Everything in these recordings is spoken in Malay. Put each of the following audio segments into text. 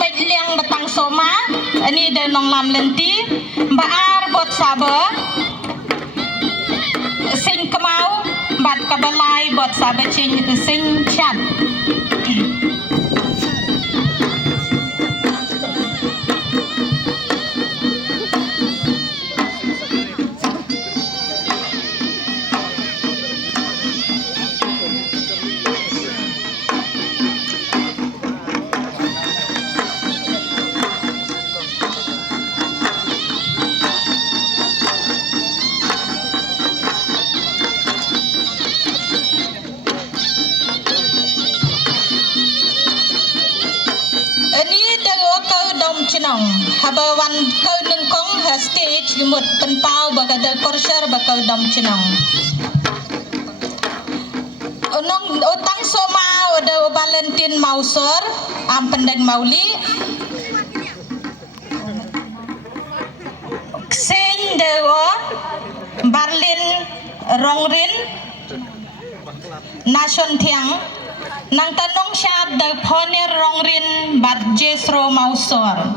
mệt liang batang soma ani de nong lam lenti baar bot saber sing kemau bat kabalai bot saber sing chat Chinong haba wan kau nengkong ha stage limut penpau bagada korsar bakau dom chinong onong otang soma oda Valentine Mausor am pendeng mauli sing dewa Berlin Rongrin Nation Tiang nang tanong siya da Ponier Rongrin bat Jesro Mausor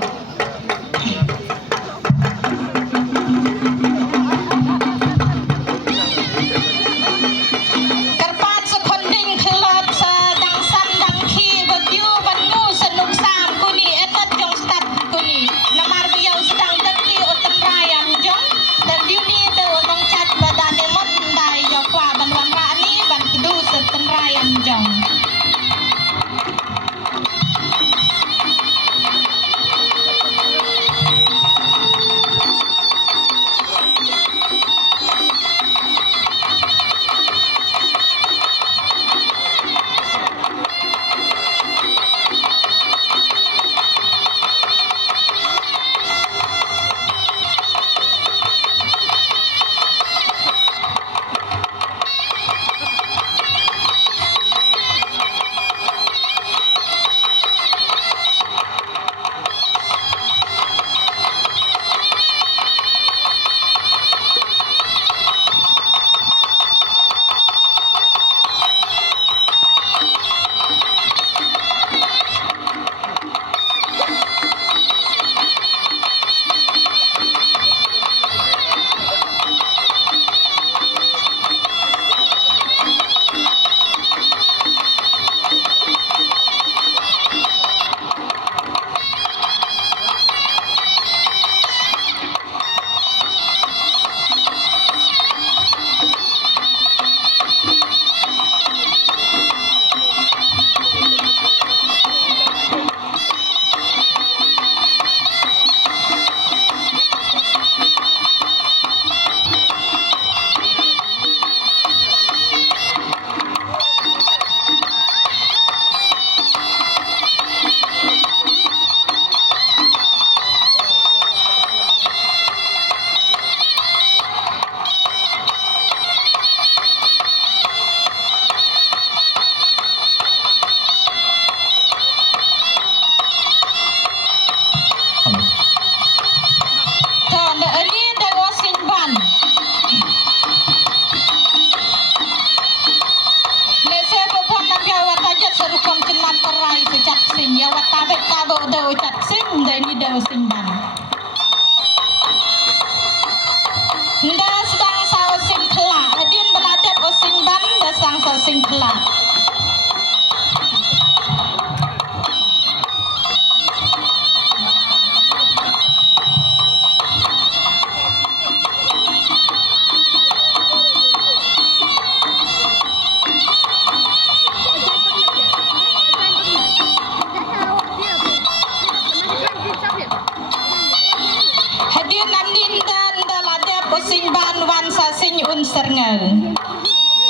karpat sa konding club sa dangsan dangki bagyo banyo sa nugsam kuni etat jong stat kuni na marbiyaw sedang dagli o temrayan jong dagli ni da onong chat badane mot nday yakwa banwan rani ban kedu sa temrayan jong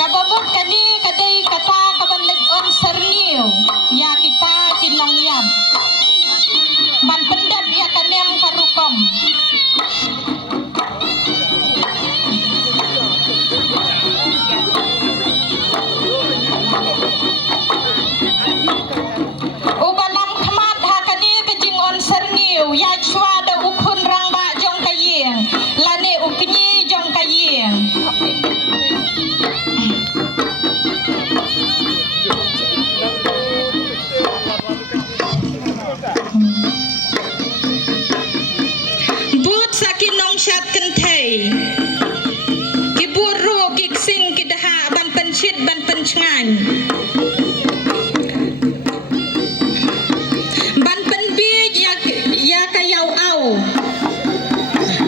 kababot kadi kadai kata kabanleg on serniu ya kita kinong yam ban pendap ya kanem karukom ubalam khamat ha kadi kajing on serniu ya chwa da ukun rang ba jong kayeng lane ukni jong kayeng kiburu kiksing kidaha ban penchit ban pencngan ban penbi ya kayau au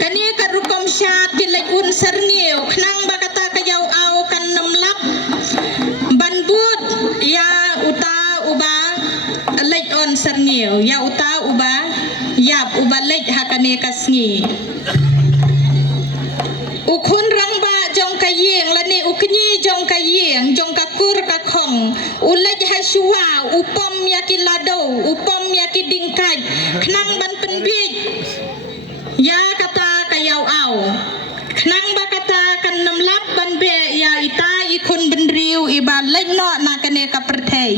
kani karukom syat gilai un serngeu knang bakata kayau au kan nemlap ban but ya uta uba lek on serngeu ya uta uba yap uba lek hakane kasngi ukun rangba jong kayeng lani ukni jong kayeng jong kakur kakong ulaj haswa upam yaki lado upam yaki dingkai knang ban penbij ya kata kayau au knang ba kata kan namlap ban be ya ita ikun benriu iba lek no na kane kapertei